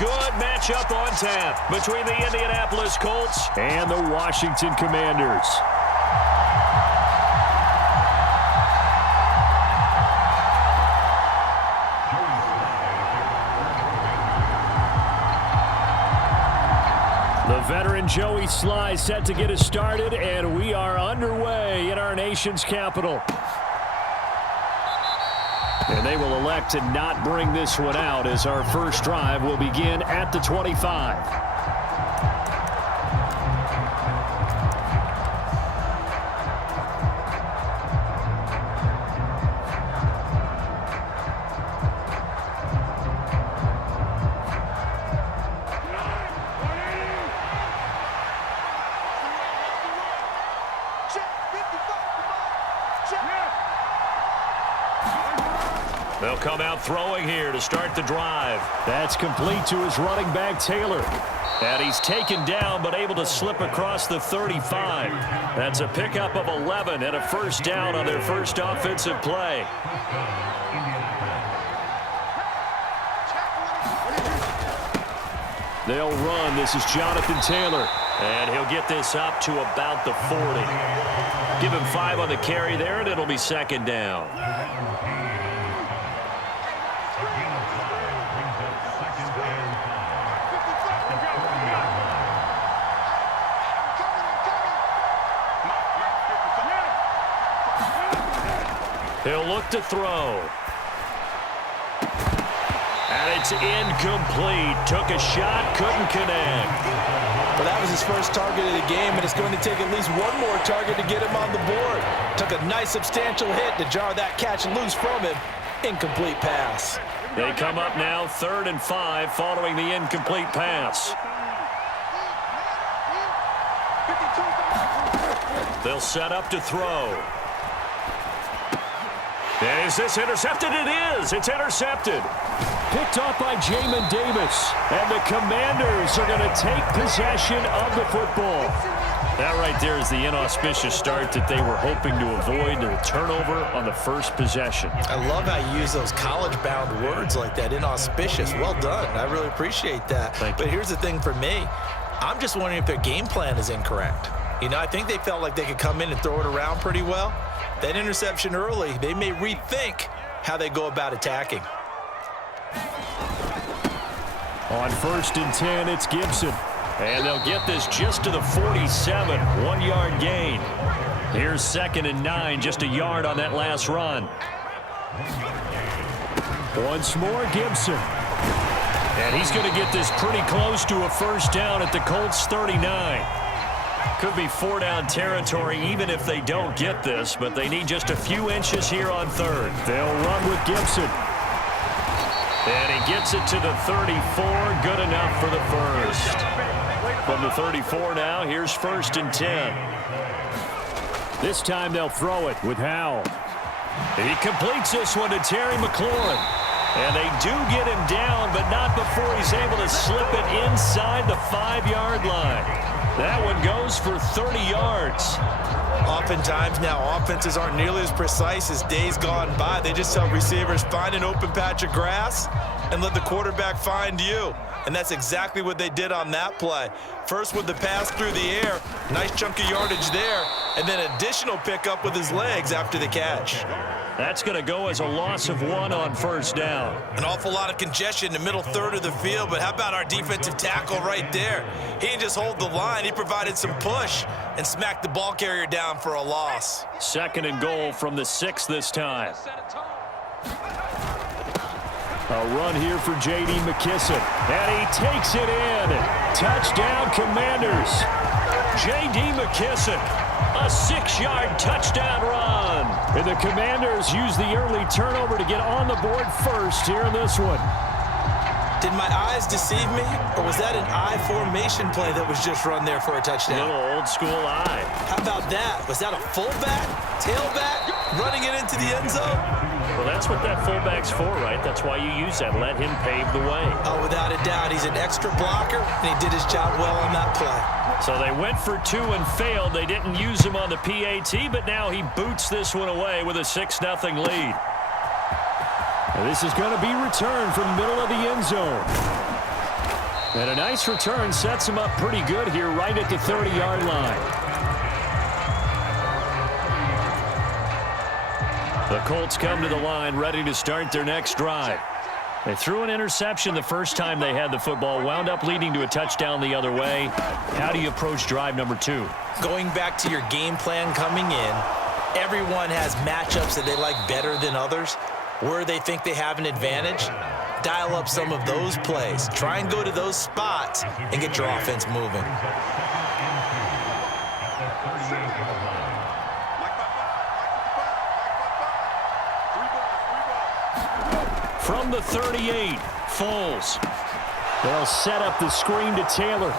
good matchup on tap between the Indianapolis Colts and the Washington Commanders. The veteran Joey Sly set to get us started, and we are underway in our nation's capital. And they will elect to not bring this one out as our first drive will begin at the 25. They'll come out throwing here to start the drive. That's complete to his running back, Taylor. And he's taken down but able to slip across the 35. That's a pickup of 11 and a first down on their first offensive play. They'll run. This is Jonathan Taylor. And he'll get this up to about the 40. Give him 5 on the carry there, and it'll be second down. He'll look to throw. And it's incomplete. Took a shot, couldn't connect. Well, that was his first target of the game, and it's going to take at least one more target to get him on the board. Took a nice substantial hit to jar that catch loose from him. Incomplete pass. They come up now 3rd and 5 following the incomplete pass. They'll set up to throw. Is this intercepted? It is. It's intercepted. Picked off by Jamin Davis. And the Commanders are going to take possession of the football. That right there is the inauspicious start that they were hoping to avoid, the turnover on the first possession. I love how you use those college-bound words like that, inauspicious. Well done. I really appreciate that. But here's the thing for me. I'm just wondering if their game plan is incorrect. You know, I think they felt like they could come in and throw it around pretty well. That interception early, they may rethink how they go about attacking. On 1st and 10, it's Gibson. And they'll get this just to the 47, 1-yard gain. Here's 2nd and 9, just a yard on that last run. Once more, Gibson. And he's going to get this pretty close to a first down at the Colts 39. Could be 4-down territory even if they don't get this, but they need just a few inches here on 3rd. They'll run with Gibson. And he gets it to the 34. Good enough for the first. From the 34 now, here's 1st and 10. This time they'll throw it with Howell. He completes this one to Terry McLaurin. And they do get him down, but not before he's able to slip it inside the 5-yard line. That one goes for 30 yards. Oftentimes now, offenses aren't nearly as precise as days gone by. They just tell receivers, find an open patch of grass and let the quarterback find you. And that's exactly what they did on that play. First with the pass through the air, nice chunk of yardage there, and then additional pickup with his legs after the catch. That's going to go as a loss of 1 on 1st down. An awful lot of congestion in the middle 3rd of the field, but how about our defensive tackle right there? He didn't just hold the line, he provided some push and smacked the ball carrier down for a loss. 2nd and goal from the 6 this time. A run here for J.D. McKissick, and he takes it in. Touchdown, Commanders. J.D. McKissick, a 6-yard touchdown run. And the Commanders use the early turnover to get on the board first here in this one. Did my eyes deceive me, or was that an I formation play that was just run there for a touchdown? A little old school eye. How about that? Was that a fullback, tailback, running it into the end zone? Well, that's what that fullback's for, right? That's why you use that. Let him pave the way. Oh, without a doubt. He's an extra blocker, and he did his job well on that play. So they went for 2 and failed. They didn't use him on the PAT, but now he boots this one away with a 6-0 lead. And this is going to be returned from the middle of the end zone. And a nice return sets him up pretty good here right at the 30-yard line. The Colts come to the line ready to start their next drive. They threw an interception the first time they had the football, wound up leading to a touchdown the other way. How do you approach drive number 2? Going back to your game plan coming in, everyone has matchups that they like better than others, where they think they have an advantage. Dial up some of those plays. Try and go to those spots and get your offense moving. From the 38, Foles. They'll set up the screen to Taylor.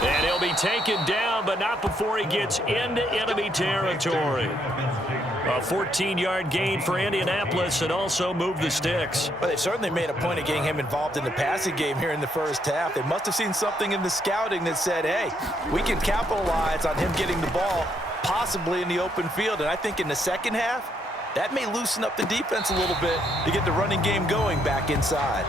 And he'll be taken down, but not before he gets into enemy territory. A 14-yard gain for Indianapolis and also moved the sticks. Well, they've certainly made a point of getting him involved in the passing game here in the first half. They must have seen something in the scouting that said, hey, we can capitalize on him getting the ball possibly in the open field. And I think in the second half, that may loosen up the defense a little bit to get the running game going back inside.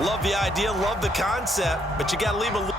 Love the idea, love the concept, but you got to leave a little.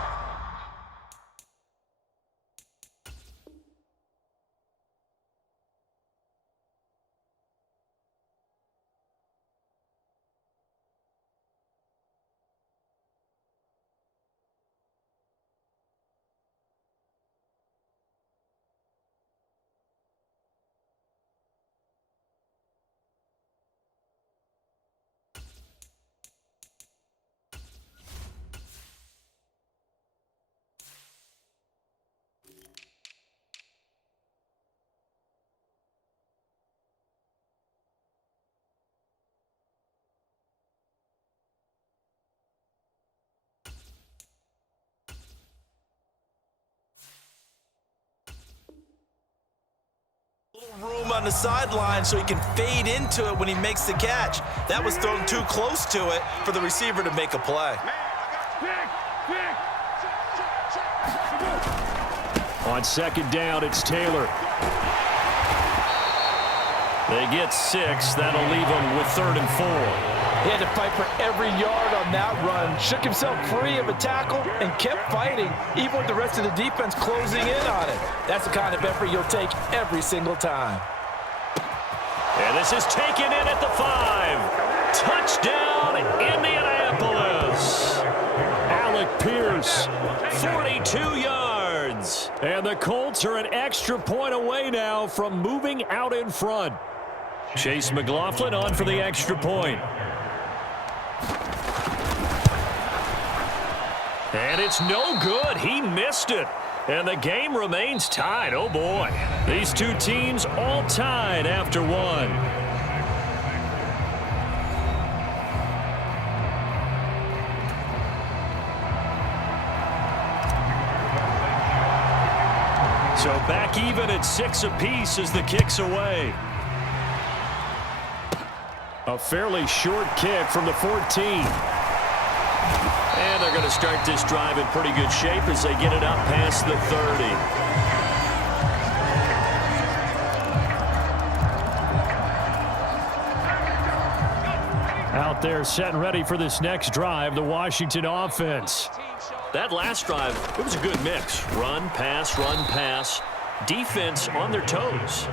Room on the sideline so he can fade into it when he makes the catch. That was thrown too close to it for the receiver to make a play. On second down, it's Taylor. They get 6. That'll leave them with 3rd and 4. He had to fight for every yard on that run. Shook himself free of a tackle and kept fighting, even with the rest of the defense closing in on it. That's the kind of effort you'll take every single time. And this is taken in at the 5. Touchdown, Indianapolis. Alec Pierce, 42 yards. And the Colts are an extra point away now from moving out in front. Chase McLaughlin on for the extra point. And it's no good. He missed it. And the game remains tied. Oh, boy. These two teams all tied after one. So back even at 6 apiece as the kick's away. A fairly short kick from the 14. And they're going to start this drive in pretty good shape as they get it up past the 30. Out there set and ready for this next drive, the Washington offense. That last drive, it was a good mix. Run, pass, defense on their toes.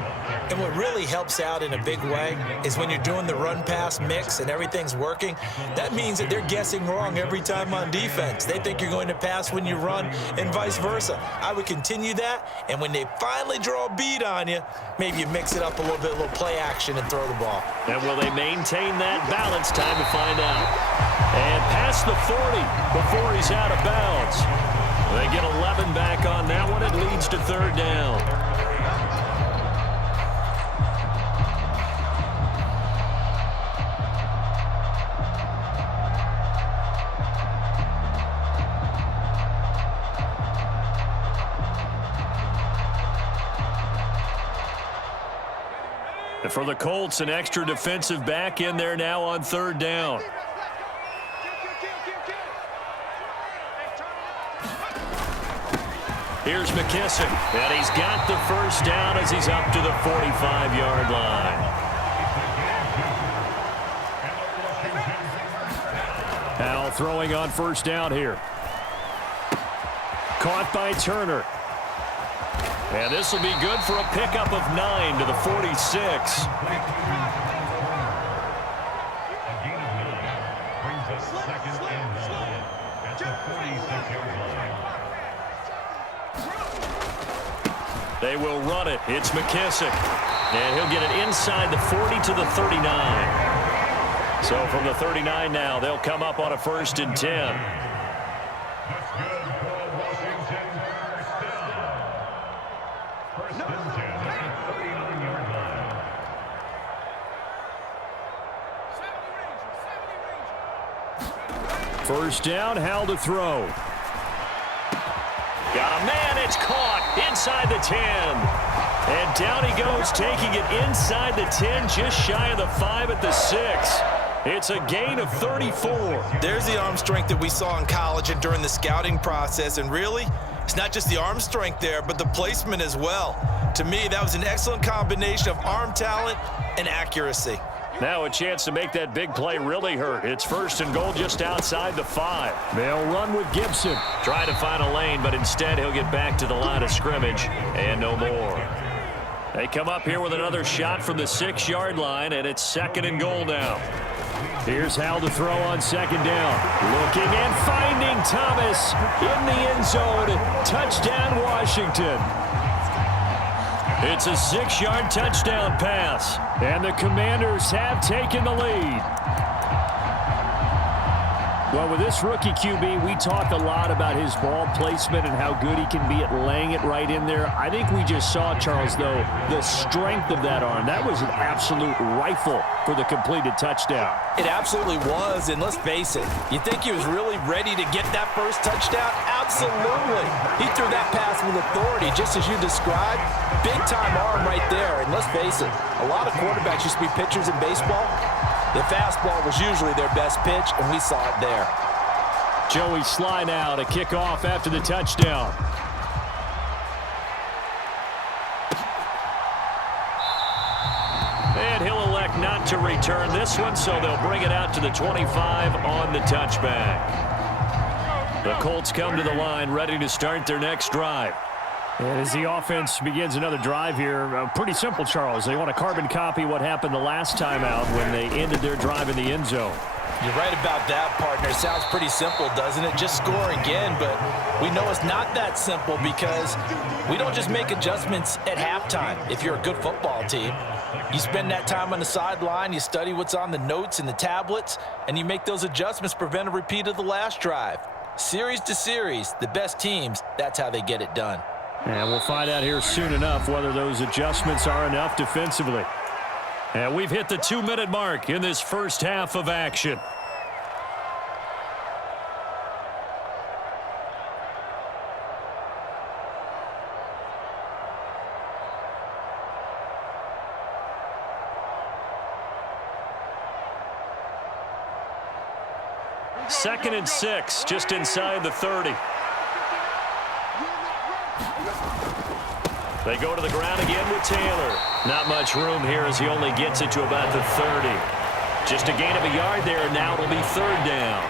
And what really helps out in a big way is when you're doing the run-pass mix and everything's working, that means that they're guessing wrong every time on defense. They think you're going to pass when you run and vice versa. I would continue that, and when they finally draw a beat on you, maybe you mix it up a little little play action and throw the ball. And will they maintain that balance? Time to find out. And past the 40 before he's out of bounds. They get 11 back on that one. It leads to 3rd down. And for the Colts, an extra defensive back in there now on 3rd down. Here's McKissick, and he's got the first down as he's up to the 45-yard line. Now throwing on first down here. Caught by Turner. And this will be good for a pickup of 9 to the 46. They will run it. It's McKissick. And he'll get it inside the 40 to the 39. So from the 39 now, they'll come up on a 1st and 10. First down, Hal to throw. Got a man, it's caught inside the 10. And down he goes, taking it inside the 10, just shy of the 5 at the 6. It's a gain of 34. There's the arm strength that we saw in college and during the scouting process. And really, it's not just the arm strength there, but the placement as well. To me, that was an excellent combination of arm talent and accuracy. Now a chance to make that big play really hurt. It's 1st and goal just outside the 5. They'll run with Gibson. Try to find a lane, but instead he'll get back to the line of scrimmage and no more. They come up here with another shot from the 6-yard line, and it's 2nd and goal now. Here's Hal to throw on 2nd down. Looking and finding Thomas in the end zone. Touchdown, Washington. It's a 6-yard touchdown pass, and the Commanders have taken the lead. Well, with this rookie QB, we talked a lot about his ball placement and how good he can be at laying it right in there. I think we just saw, Charles, though, the strength of that arm. That was an absolute rifle for the completed touchdown. It absolutely was, and let's face it, you think he was really ready to get that first touchdown? Absolutely. He threw that pass with authority, just as you described. Big-time arm right there, and let's face it, a lot of quarterbacks used to be pitchers in baseball. The fastball was usually their best pitch, and we saw it there. Joey Sly now to kick off after the touchdown. And he'll elect not to return this one, so they'll bring it out to the 25 on the touchback. The Colts come to the line, ready to start their next drive. And as the offense begins another drive here, pretty simple, Charles. They want to carbon copy what happened the last time out when they ended their drive in the end zone. You're right about that, partner. Sounds pretty simple, doesn't it? Just score again, but we know it's not that simple because we don't just make adjustments at halftime. If you're a good football team, you spend that time on the sideline, you study what's on the notes and the tablets, and you make those adjustments to prevent a repeat of the last drive. Series to series, the best teams, that's how they get it done. And we'll find out here soon enough whether those adjustments are enough defensively. And we've hit the 2-minute mark in this first half of action. Second and 6, just inside the 30. They go to the ground again with Taylor. Not much room here as he only gets it to about the 30. Just a gain of a yard there, and now it'll be 3rd down.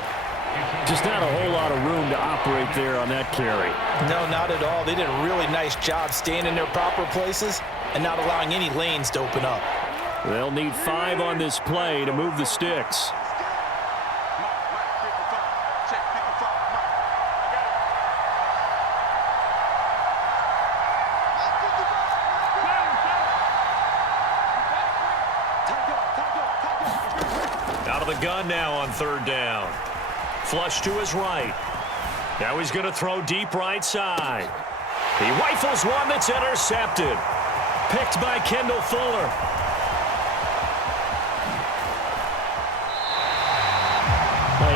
Just not a whole lot of room to operate there on that carry. No, not at all. They did a really nice job staying in their proper places and not allowing any lanes to open up. They'll need 5 on this play to move the sticks. The gun now on 3rd down. Flush to his right. Now he's going to throw deep right side. He rifles one that's intercepted. Picked by Kendall Fuller.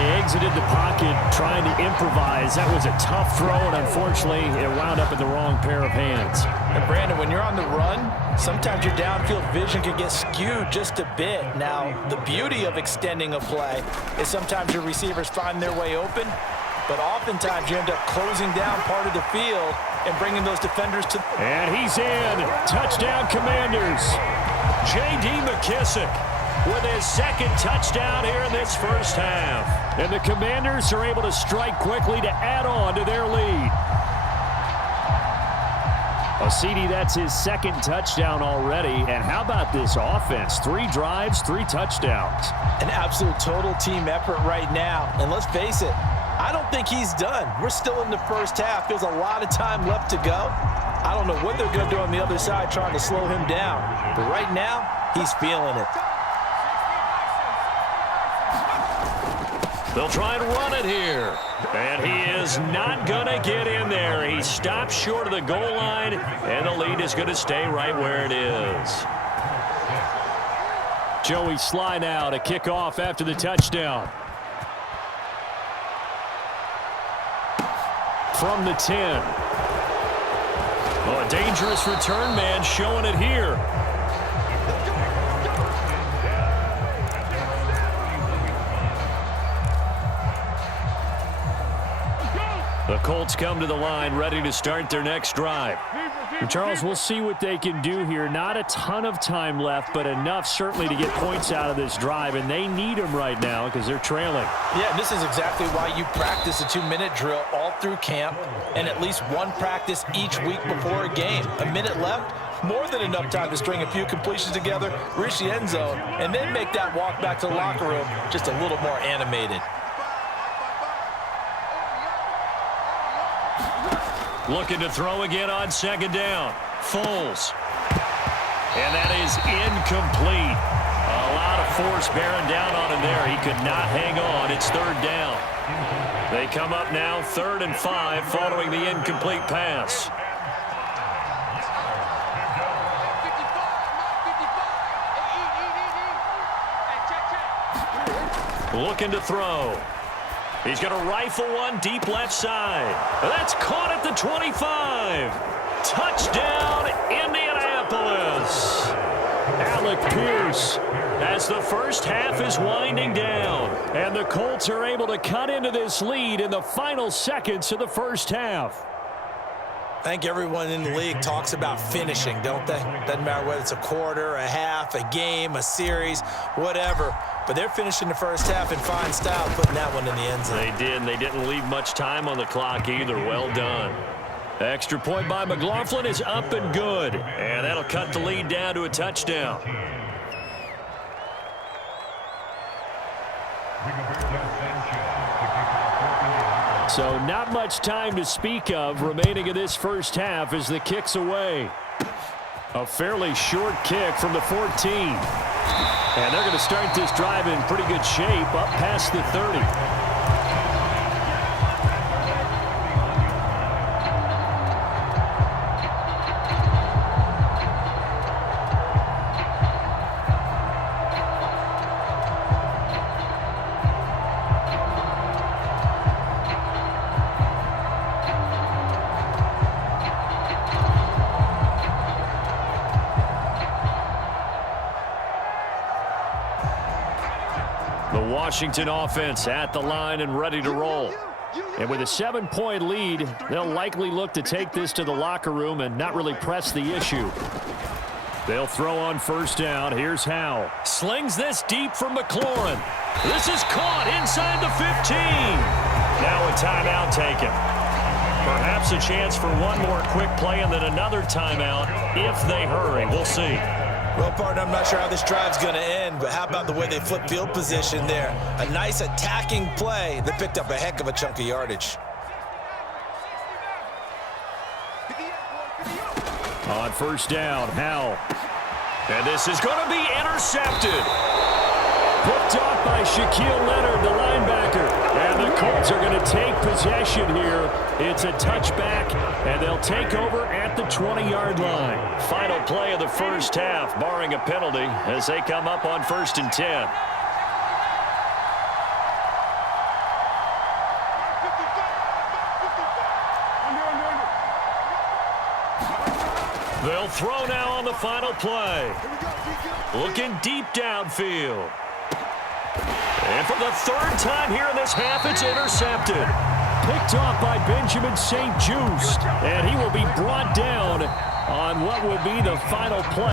He exited the pocket trying to improvise. That was a tough throw, and unfortunately, it wound up in the wrong pair of hands. And Brandon, when you're on the run, sometimes your downfield vision can get skewed just a bit. Now, the beauty of extending a play is sometimes your receivers find their way open, but oftentimes you end up closing down part of the field and bringing those defenders to... And he's in. Touchdown, Commanders. J.D. McKissick. with his second touchdown here in this first half. And the Commanders are able to strike quickly to add on to their lead. CD, that's his second touchdown already. And how about this offense? 3 drives, 3 touchdowns. An absolute total team effort right now. And let's face it, I don't think he's done. We're still in the first half. There's a lot of time left to go. I don't know what they're going to do on the other side trying to slow him down. But right now, he's feeling it. They'll try and run it here. And he is not going to get in there. He stops short of the goal line, and the lead is going to stay right where it is. Joey Sly now to kick off after the touchdown. From the 10. Oh, a dangerous return man showing it here. The Colts come to the line, ready to start their next drive. And Charles, we'll see what they can do here. Not a ton of time left, but enough certainly to get points out of this drive, and they need them right now because they're trailing. Yeah, this is exactly why you practice a 2-minute drill all through camp and at least one practice each week before a game. A minute left, more than enough time to string a few completions together, reach the end zone, and then make that walk back to the locker room just a little more animated. Looking to throw again on second down. Foles. And that is incomplete. A lot of force bearing down on him there. He could not hang on. It's third down. They come up now 3rd and 5 following the incomplete pass. Looking to throw. He's going to rifle one deep left side. That's caught at the 25. Touchdown, Indianapolis. Alec Pierce as the first half is winding down. And the Colts are able to cut into this lead in the final seconds of the first half. I think everyone in the league talks about finishing, don't they? Doesn't matter whether it's a quarter, a half, a game, a series, whatever. But they're finishing the first half in fine style, putting that one in the end zone. They did, and they didn't leave much time on the clock either. Well done. Extra point by McLaughlin is up and good. And that'll cut the lead down to a touchdown. So not much time to speak of remaining in this first half as the kick's away. A fairly short kick from the 14. And they're going to start this drive in pretty good shape up past the 30. Washington offense at the line and ready to roll. And with a 7-point lead, they'll likely look to take this to the locker room and not really press the issue. They'll throw on first down. Here's Howe. Slings this deep from McLaurin. This is caught inside the 15. Now a timeout taken. Perhaps a chance for one more quick play and then another timeout if they hurry. We'll see. Well, partner, I'm not sure how this drive's going to end, but how about the way they flip field position there? A nice attacking play that picked up a heck of a chunk of yardage. On first down, Howe. And this is going to be intercepted. Picked off by Shaquille Leonard, the linebacker. And the Colts are going to take possession here. It's a touchback, and they'll take over at the 20-yard line. Final play of the first half, barring a penalty, as they come up on 1st and 10. They'll throw now on the final play. Looking deep downfield. And for the 3rd time here in this half, it's intercepted. Picked off by Benjamin St. Juste. And he will be brought down on what will be the final play.